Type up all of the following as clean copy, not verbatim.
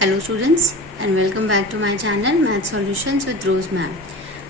Hello students and welcome back to my channel math solutions with Rose ma'am.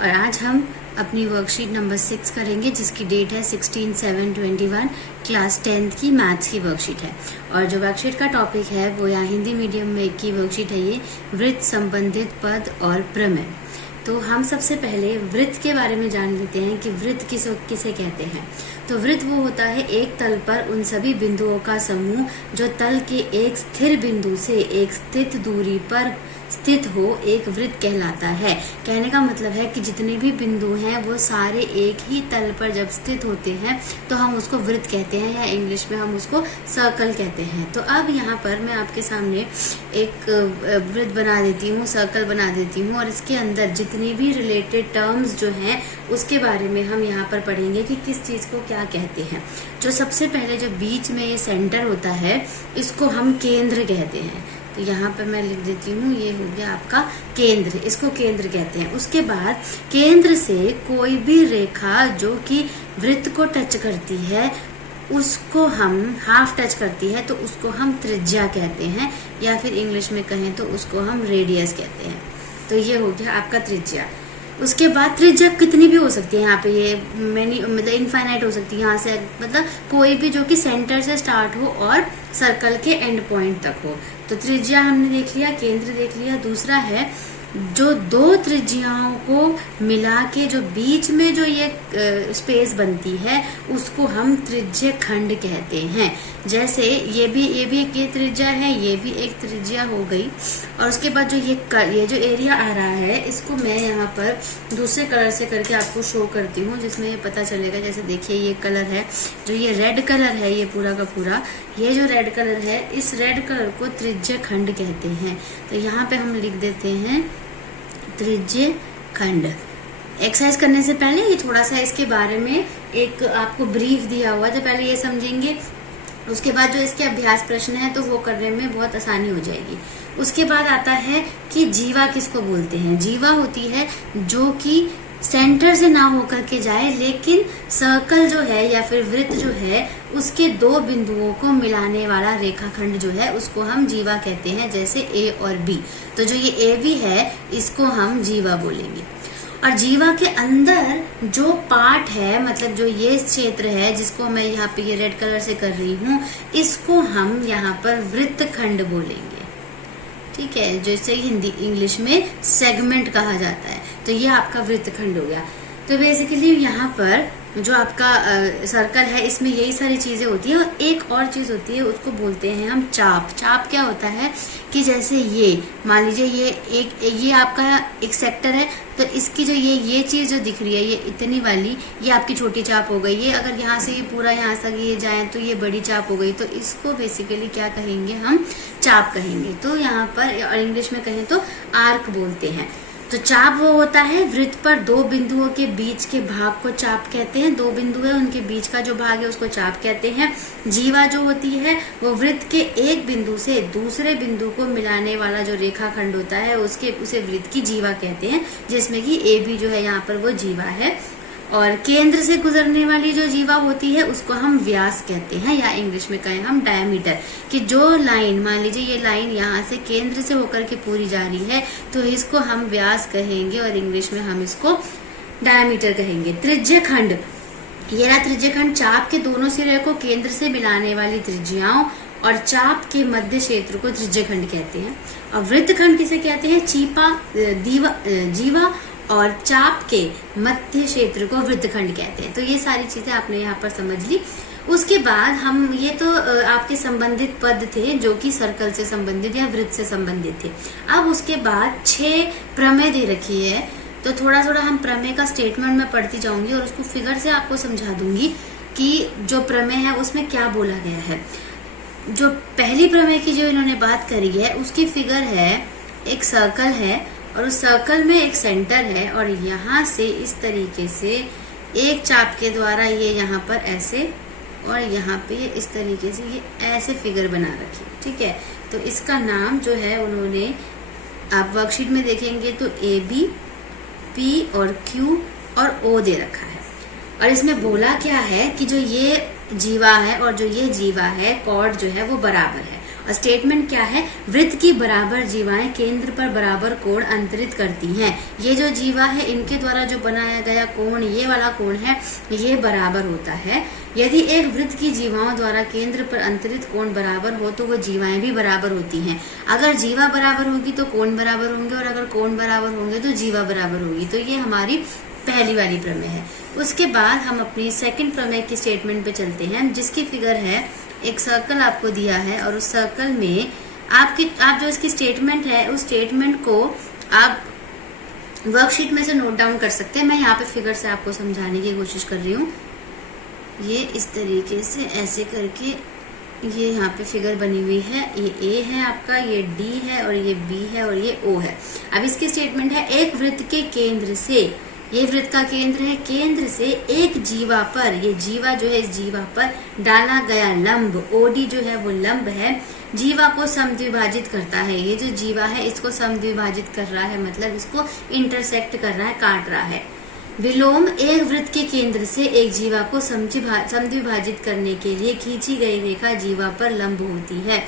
और आज हम अपनी worksheet number 6 करेंगे जिसकी डेट है 16/7/21 क्लास 10th की मैथ्स की वर्कशीट है। और जो वर्कशीट का टॉपिक है वो यहाँ हिंदी मीडियम में की वर्कशीट है, ये वृत्त संबंधित पद और प्रमेय। तो हम सबसे पहले वृत्त के बारे में जान लेते हैं कि वृत्त किसे कहते हैं। तो वृत्त वो होता है एक तल पर उन सभी बिंदुओं का समूह जो तल के एक स्थिर बिंदु से एक स्थित दूरी पर स्थित हो, एक वृत्त कहलाता है। कहने का मतलब है कि जितने भी बिंदु हैं वो सारे एक ही तल पर जब स्थित होते हैं तो हम उसको वृत्त कहते हैं, या इंग्लिश में हम उसको सर्कल कहते हैं। तो अब यहाँ पर मैं आपके सामने एक वृत्त बना देती हूँ, सर्कल बना देती हूँ, और इसके अंदर जितनी भी रिलेटेड टर्म्स जो हैं उसके बारे में हम यहाँ पर पढ़ेंगे कि किस चीज़ को क्या कहते हैं। जो सबसे पहले जो बीच में ये सेंटर होता है इसको हम केंद्र कहते हैं। तो यहाँ पर मैं लिख देती हूँ, ये हो गया आपका केंद्र, इसको केंद्र कहते हैं। उसके बाद केंद्र से कोई भी रेखा जो कि वृत्त को टच करती है उसको हम हाफ टच करती है तो उसको हम त्रिज्या कहते हैं, या फिर इंग्लिश में कहें तो उसको हम रेडियस कहते हैं। तो ये हो गया आपका त्रिज्या। उसके बाद त्रिज्या कितनी भी हो सकती है, यहाँ पे ये मतलब इनफाइनाइट हो सकती है, यहाँ से मतलब कोई भी जो कि सेंटर से स्टार्ट हो और सर्कल के एंड पॉइंट तक हो। तो त्रिज्या हमने देख लिया, केंद्र देख लिया। दूसरा है जो दो त्रिज्याओं को मिला के जो बीच में जो ये स्पेस बनती है उसको हम त्रिज्य खंड कहते हैं। जैसे ये भी एक ये त्रिज्या है, ये भी एक त्रिज्या हो गई। और उसके बाद जो ये जो एरिया आ रहा है इसको मैं यहाँ पर दूसरे कलर से करके आपको शो करती हूँ, जिसमें ये पता चलेगा। जैसे देखिए ये कलर है, जो ये रेड कलर है, ये पूरा का पूरा ये जो रेड कलर है, इस रेड कलर को त्रिज्य खंड कहते हैं। तो यहाँ पे हम लिख देते हैं त्रिज्य खंड। एक्सरसाइज करने से पहले ये थोड़ा सा इसके बारे में एक आपको ब्रीफ दिया हुआ, तो पहले ये समझेंगे। उसके बाद जो इसके अभ्यास प्रश्न है तो वो करने में बहुत आसानी हो जाएगी। उसके बाद आता है कि जीवा किसको बोलते हैं। जीवा होती है जो कि सेंटर से ना होकर के जाए, लेकिन सर्कल जो है या फिर वृत्त जो है उसके दो बिंदुओं को मिलाने वाला रेखाखंड जो है उसको हम जीवा कहते हैं, जैसे ए और बी। तो जो ये ए बी है इसको हम जीवा बोलेंगे। और जीवा के अंदर जो पार्ट है, मतलब जो ये क्षेत्र है जिसको मैं यहाँ पे ये रेड कलर से कर रही हूँ, इसको हम यहाँ पर वृत्तखंड बोलेंगे। ठीक है, जैसे हिंदी इंग्लिश में सेगमेंट कहा जाता है। तो ये आपका वृत्तखंड हो गया। तो बेसिकली यहाँ पर जो आपका सर्कल है इसमें यही सारी चीजें होती है। और एक और चीज होती है उसको बोलते हैं हम चाप। चाप क्या होता है कि जैसे ये मान लीजिए ये आपका एक सेक्टर है, तो इसकी जो ये चीज जो दिख रही है, ये इतनी वाली, ये आपकी छोटी चाप हो गई। ये अगर यहाँ से ये पूरा यहाँ तक ये जाए तो ये बड़ी चाप हो गई। तो इसको बेसिकली क्या कहेंगे, हम चाप कहेंगे। तो यहाँ पर और इंग्लिश में कहें तो आर्क बोलते हैं। तो चाप वो होता है वृत्त पर दो बिंदुओं के बीच के भाग को चाप कहते हैं। दो बिंदु है उनके बीच का जो भाग है उसको चाप कहते हैं। जीवा जो होती है वो वृत्त के एक बिंदु से दूसरे बिंदु को मिलाने वाला जो रेखाखंड होता है उसे वृत्त की जीवा कहते हैं, जिसमें कि ए बी जो है यहाँ पर वो जीवा है। और केंद्र से गुजरने वाली जो जीवा होती है उसको हम व्यास कहते हैं, या इंग्लिश में कहें हम डायमीटर। कि जो लाइन, मान लीजिए ये लाइन यहाँ से केंद्र से होकर के पूरी जा रही है तो इसको हम व्यास कहेंगे, और इंग्लिश में हम इसको डायमीटर कहेंगे। त्रिज्य खंड, ये रहा त्रिज्य खंड। चाप के दोनों सिरे को केंद्र से मिलाने वाली त्रिज्याओं और चाप के मध्य क्षेत्र को त्रिज्य खंड कहते हैं। और वृत्तखंड किसे कहते हैं, जीवा और चाप के मध्य क्षेत्र को वृत्तखंड कहते हैं। तो ये सारी चीजें आपने यहाँ पर समझ ली। उसके बाद हम ये तो आपके संबंधित पद थे जो कि सर्कल से संबंधित या वृत्त से संबंधित थे। अब उसके बाद 6 प्रमेय दे रखी है, तो थोड़ा थोड़ा हम प्रमेय का स्टेटमेंट में पढ़ती जाऊंगी और उसको फिगर से आपको समझा दूंगी कि जो प्रमेय है उसमें क्या बोला गया है। जो पहली प्रमेय की जो इन्होंने बात करी है उसकी फिगर है, एक सर्कल है और उस सर्कल में एक सेंटर है, और यहाँ से इस तरीके से एक चाप के द्वारा ये यहाँ पर ऐसे, और यहाँ पे ये इस तरीके से ये ऐसे फिगर बना रखी। ठीक है, तो इसका नाम जो है उन्होंने, आप वर्कशीट में देखेंगे तो ए बी, पी और क्यू और ओ दे रखा है। और इसमें बोला क्या है कि जो ये जीवा है और जो ये जीवा है, कॉर्ड जो है वो बराबर है। और स्टेटमेंट क्या है, वृत्त की बराबर जीवाएं केंद्र पर बराबर कोण अंतरित करती हैं। ये जो जीवा है इनके द्वारा जो बनाया गया कोण, ये वाला कोण है, ये बराबर होता है। यदि एक वृत्त की जीवाओं द्वारा केंद्र पर अंतरित कोण बराबर हो तो वो जीवाएं भी बराबर होती हैं। अगर जीवा बराबर होगी तो कोण बराबर होंगे, और अगर कोण बराबर होंगे तो जीवा बराबर होगी। तो ये हमारी पहली वाली प्रमेय है। उसके बाद हम अपनी सेकंड प्रमेय की स्टेटमेंट पे चलते हैं, जिसकी फिगर है, एक सर्कल आपको दिया है और उस सर्कल में आप जो इसकी स्टेटमेंट है उस स्टेटमेंट को आप वर्कशीट में से नोट डाउन कर सकते हैं। मैं यहाँ पे फिगर से आपको समझाने की कोशिश कर रही हूँ। ये इस तरीके से ऐसे करके ये यहाँ पे फिगर बनी हुई है। ये ए है आपका, ये डी है और ये बी है और ये ओ है। अब इसकी स्टेटमेंट है, एक वृत्त के केंद्र से, ये वृत्त का केंद्र है, केंद्र से एक जीवा पर, ये जीवा जो है इस जीवा पर डाला गया लंब, ओडी जो है वो लंब है, जीवा को समद्विभाजित करता है। ये जो जीवा है इसको समद्विभाजित कर रहा है, मतलब इसको इंटरसेक्ट कर रहा है, काट रहा है। विलोम एक वृत्त के केंद्र से एक जीवा को समद्विभाजित करने के लिए खींची गई रेखा जीवा पर लंब होती है।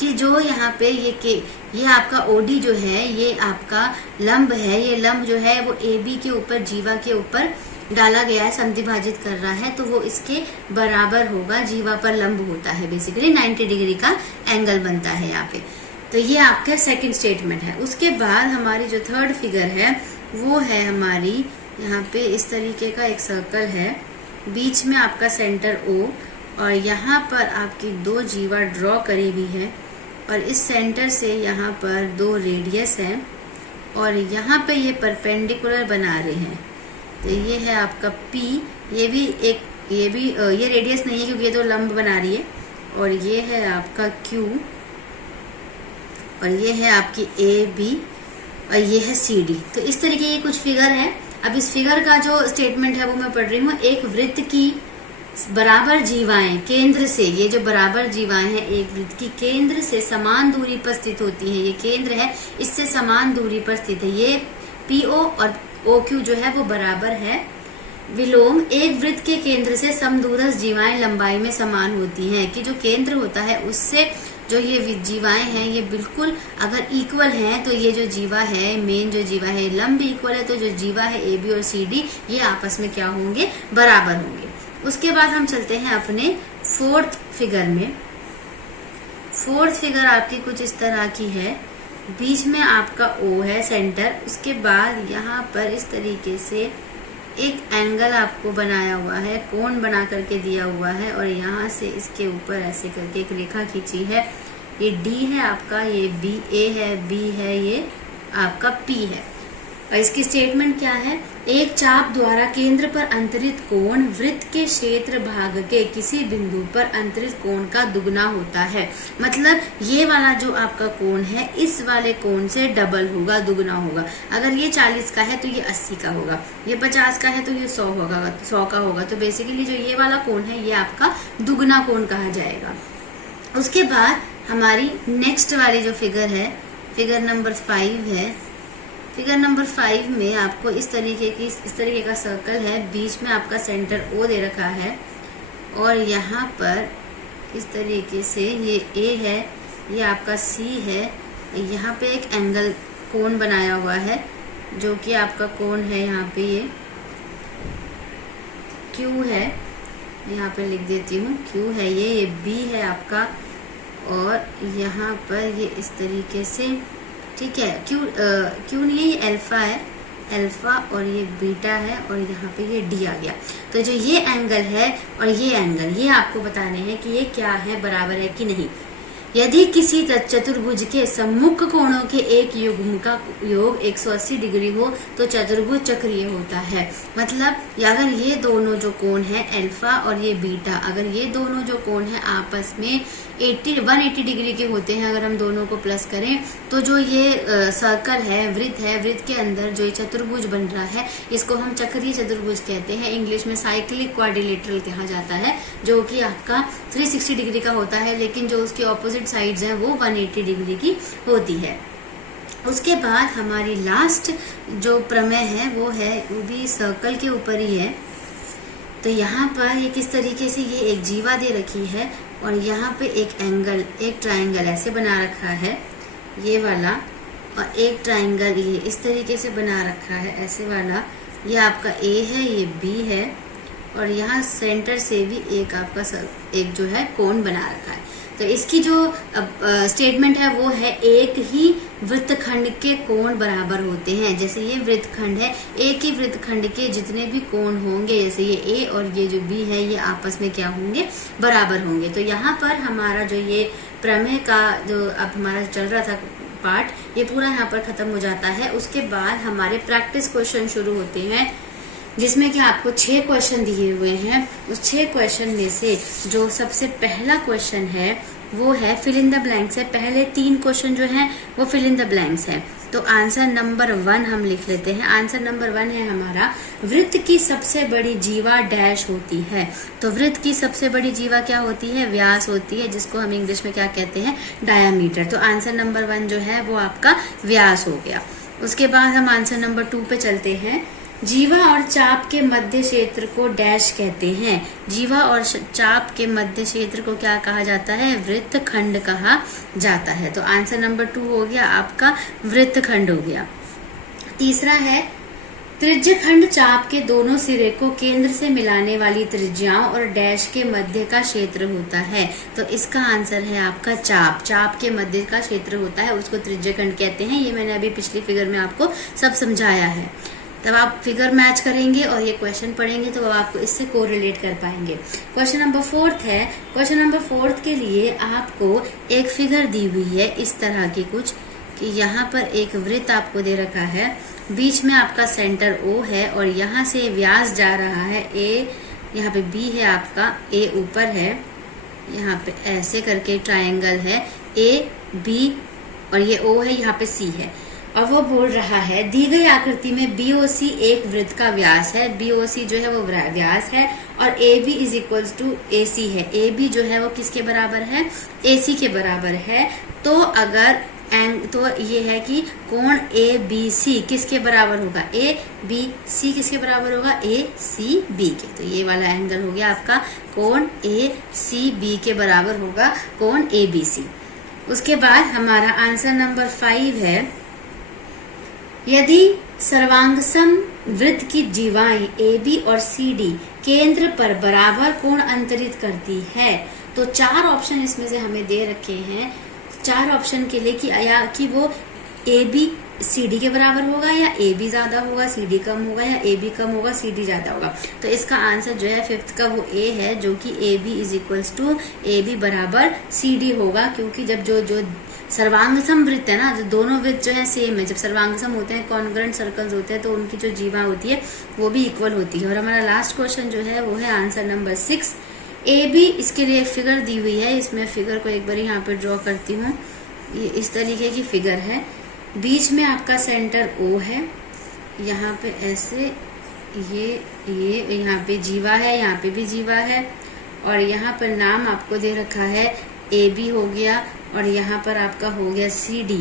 कि जो यहाँ पे ये आपका ओडी जो है ये आपका लंब है, ये लंब जो है वो ए बी के ऊपर, जीवा के ऊपर डाला गया है, समद्विभाजित कर रहा है, तो वो इसके बराबर होगा, जीवा पर लंब होता है। बेसिकली 90 डिग्री का एंगल बनता है यहाँ पे। तो ये आपका सेकंड स्टेटमेंट है। उसके बाद हमारी जो थर्ड फिगर है वो है हमारी, यहाँ पे इस तरीके का एक सर्कल है, बीच में आपका सेंटर ओ, और यहाँ पर आपकी दो जीवा ड्रॉ करी हुई है, और इस सेंटर से यहाँ पर दो रेडियस है, और यहाँ पे ये परपेंडिकुलर बना रहे हैं। तो ये है आपका पी, ये रेडियस नहीं है क्योंकि ये तो लंब बना रही है, और ये है आपका क्यू, और ये है आपकी ए बी, और ये है सी डी। तो इस तरीके की कुछ फिगर है। अब इस फिगर का जो स्टेटमेंट है वो मैं पढ़ रही हूँ। एक वृत्त की बराबर जीवाएं केंद्र से, ये जो बराबर जीवाएं हैं एक वृत्त की केंद्र से समान दूरी पर स्थित होती हैं। ये केंद्र है, इससे समान दूरी पर स्थित है। ये पी ओ और ओ क्यू जो है वो बराबर है। विलोम एक वृत्त के केंद्र से समदूरस्थ जीवाएं लंबाई में समान होती हैं। कि जो केंद्र होता है उससे जो ये जीवाएं हैं ये बिल्कुल अगर इक्वल हैं, तो ये जो जीवा है, मेन जो जीवा है, लंब इक्वल है, तो जो जीवा है ए बी और सी डी ये आपस में क्या होंगे, बराबर होंगे। उसके बाद हम चलते हैं अपने फोर्थ फिगर में। फोर्थ फिगर आपकी कुछ इस तरह की है, बीच में आपका ओ है सेंटर, उसके बाद यहाँ पर इस तरीके से एक एंगल आपको बनाया हुआ है, कोण बना करके दिया हुआ है, और यहाँ से इसके ऊपर ऐसे करके एक रेखा खींची है। ये डी है आपका, ये बी, ए है, बी है, ये आपका पी है। और इसकी स्टेटमेंट क्या है, एक चाप द्वारा केंद्र पर अंतरित कोण वृत्त के क्षेत्र भाग के किसी बिंदु पर अंतरित कोण का दुगना होता है। मतलब ये वाला जो आपका कोण है इस वाले कोण से डबल होगा, दुगना होगा। अगर ये 40 का है तो ये 80 का होगा, ये 50 का है तो ये 100 होगा, 100 का होगा। तो बेसिकली जो ये वाला कोण है ये आपका दुगना कोण कहा जाएगा। उसके बाद हमारी नेक्स्ट वाली जो फिगर है, फिगर नंबर 5 है। फिगर नंबर 5 में आपको इस तरीके का सर्कल है, बीच में आपका सेंटर ओ दे रखा है, और यहाँ पर इस तरीके से ये ए है, ये आपका सी है, यहाँ पे एक एंगल कोण बनाया हुआ है जो कि आपका कोण है, यहाँ पे ये क्यू है, यहाँ पे लिख देती हूँ, क्यू है ये बी है आपका, और यहाँ पर ये इस तरीके से, ठीक है, क्यू नहीं है, ये अल्फा है, अल्फा, और ये बीटा है, और यहाँ पे ये डी आ गया। तो जो ये एंगल है और ये एंगल, ये आपको बताने हैं कि ये क्या है, बराबर है कि नहीं। यदि किसी चतुर्भुज के सम्मुख कोणों के एक युग्म का योग 180 डिग्री हो तो चतुर्भुज चक्रीय होता है। मतलब अगर ये दोनों जो कोण है अल्फा और ये बीटा, अगर ये दोनों जो कोण है आपस में 180 डिग्री के होते हैं, अगर हम दोनों को प्लस करें तो जो ये सर्कल है, वृत्त के अंदर जो ये चतुर्भुज बन रहा है इसको हम चक्रीय चतुर्भुज कहते हैं। इंग्लिश में साइक्लिक क्वाड्रिलेटरल कहा जाता है, जो कि आपका 360 डिग्री का होता है, लेकिन जो उसकी ऑपोजिट साइड्स हैं वो 180 डिग्री की होती है। उसके बाद हमारी लास्ट जो प्रमेय है वो भी सर्कल के ऊपर ही है। तो यहाँ पर ये किस तरीके से, ये एक जीवा दे रखी है, और यहाँ पे एक एंगल, एक ट्राइंगल ऐसे बना रखा है ये वाला, और एक ट्राइंगल ये इस तरीके से बना रखा है ऐसे वाला, ये आपका ए है, ये बी है, और यहाँ सेंटर से भी एक आपका एक जो है कोण बना रखा है। तो इसकी जो स्टेटमेंट है वो है एक ही वृत्तखंड के कोण बराबर होते हैं। जैसे ये वृत्तखंड है, एक ही वृत्तखंड के जितने भी कोण होंगे, जैसे ये ए और ये जो बी है, ये आपस में क्या होंगे, बराबर होंगे। तो यहाँ पर हमारा जो ये प्रमेय का जो अब हमारा चल रहा था पार्ट, ये पूरा यहाँ पर खत्म हो जाता है। उसके बाद हमारे प्रैक्टिस क्वेश्चन शुरू होते हैं, जिसमें कि आपको 6 क्वेश्चन दिए हुए हैं। उस 6 क्वेश्चन में से जो सबसे पहला क्वेश्चन है वो है फिल इन द ब्लैंक्स है। पहले 3 क्वेश्चन जो हैं वो फिल इन द ब्लैंक्स है। तो आंसर नंबर 1 हम लिख लेते हैं। आंसर नंबर 1 है हमारा, वृत्त की सबसे बड़ी जीवा डैश होती है। तो वृत्त की सबसे बड़ी जीवा क्या होती है, व्यास होती है, जिसको हम इंग्लिश में क्या कहते हैं, डायामीटर। तो आंसर नंबर 1 जो है वो आपका व्यास हो गया। उसके बाद हम आंसर नंबर 2 पे चलते हैं। जीवा और चाप के मध्य क्षेत्र को डैश कहते हैं। जीवा और चाप के मध्य क्षेत्र को क्या कहा जाता है, वृत्तखंड कहा जाता है। तो आंसर नंबर 2 हो गया आपका, वृत्तखंड हो गया। तीसरा है, त्रिज्यखंड चाप के दोनों सिरे को केंद्र से मिलाने वाली त्रिज्याओं और डैश के मध्य का क्षेत्र होता है। तो इसका आंसर है आपका चाप। चाप के मध्य का क्षेत्र होता है, उसको त्रिज्यखंड कहते हैं। ये मैंने अभी पिछली फिगर में आपको सब समझाया है। तब आप फिगर मैच करेंगे और ये क्वेश्चन पढ़ेंगे तो आपको इससे कोरिलेट कर पाएंगे। क्वेश्चन नंबर 4 है। क्वेश्चन नंबर 4 के लिए आपको एक फिगर दी हुई है इस तरह की कुछ, कि यहाँ पर एक वृत्त आपको दे रखा है, बीच में आपका सेंटर O है और यहाँ से व्यास जा रहा है A, यहाँ पे B है आपका, A ऊपर है, यहाँ पे ऐसे करके ट्रायंगल है A B, और ये O है, यहाँ पे C है। और वो बोल रहा है दी गई आकृति में BOC एक वृत्त का व्यास है। BOC जो है वो व्यास है और AB is equals to AC है। AB जो है वो किसके बराबर है, AC के बराबर है। तो अगर तो ये है कि कोण ABC किसके बराबर होगा, ABC किसके बराबर होगा, ACB के। तो ये वाला एंगल हो गया आपका, कोण ACB के बराबर होगा कोण ABC। उसके बाद हमारा आंसर नंबर 5 है, यदि सर्वांगसम वृत्त की जीवाएं AB और CD केंद्र पर बराबर कोण अंतरित करती है। तो 4 ऑप्शन इसमें से हमें दे रखे हैं, 4 ऑप्शन के लिए कि वो AB CD के बराबर होगा या AB ज्यादा होगा CD कम होगा, या AB कम होगा CD ज्यादा होगा। तो इसका आंसर जो है 5th का वो A है, जो कि AB is equals to AB बराबर CD होगा। क्योंकि जब जो सर्वांगसम वृत्त है ना, जो दोनों वृत्त जो है सेम है, जब सर्वांगसम होते हैं, कॉन्ग्रुएंट सर्कल्स होते हैं, तो उनकी जो जीवा होती है वो भी इक्वल होती है। और हमारा लास्ट क्वेश्चन जो है वो है आंसर नंबर 6। AB इसके लिए फिगर दी हुई है, इसमें फिगर को एक बार यहाँ पे ड्रॉ करती हूँ। ये इस तरीके की फिगर है, बीच में आपका सेंटर O है, यहाँ पे ऐसे ये यहाँ पे जीवा है, यहाँ पे भी जीवा है, और यहाँ पर नाम आपको दे रखा है AB हो गया, और यहाँ पर आपका हो गया CD।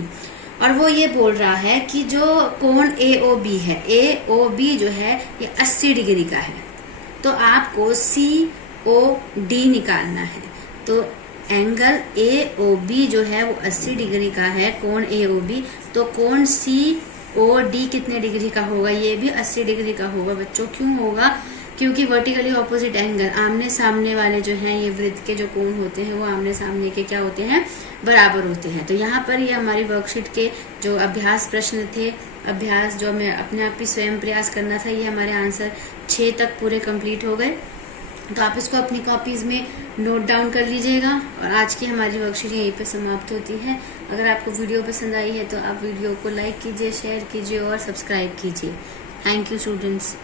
और वो ये बोल रहा है कि जो कोण AOB है, AOB जो है ये 80 डिग्री का है, तो आपको COD निकालना है। तो एंगल AOB जो है वो 80 डिग्री का है, कोण AOB, तो कोण COD कितने डिग्री का होगा, ये भी 80 डिग्री का होगा बच्चों। क्यों होगा, क्योंकि वर्टिकली ऑपोजिट एंगल, आमने सामने वाले जो हैं ये वृत्त के जो कोण होते हैं वो आमने सामने के क्या होते हैं, बराबर होते हैं। तो यहाँ पर ये हमारी वर्कशीट के जो अभ्यास प्रश्न थे, अभ्यास जो हमें अपने आप ही स्वयं प्रयास करना था, ये हमारे आंसर 6 तक पूरे कंप्लीट हो गए। तो आप इसको अपनी कॉपीज में नोट डाउन कर लीजिएगा। और आज की हमारी वर्कशीट यहीं पे समाप्त होती है। अगर आपको वीडियो पसंद आई है तो आप वीडियो को लाइक कीजिए, शेयर कीजिए और सब्सक्राइब कीजिए। Thank you students.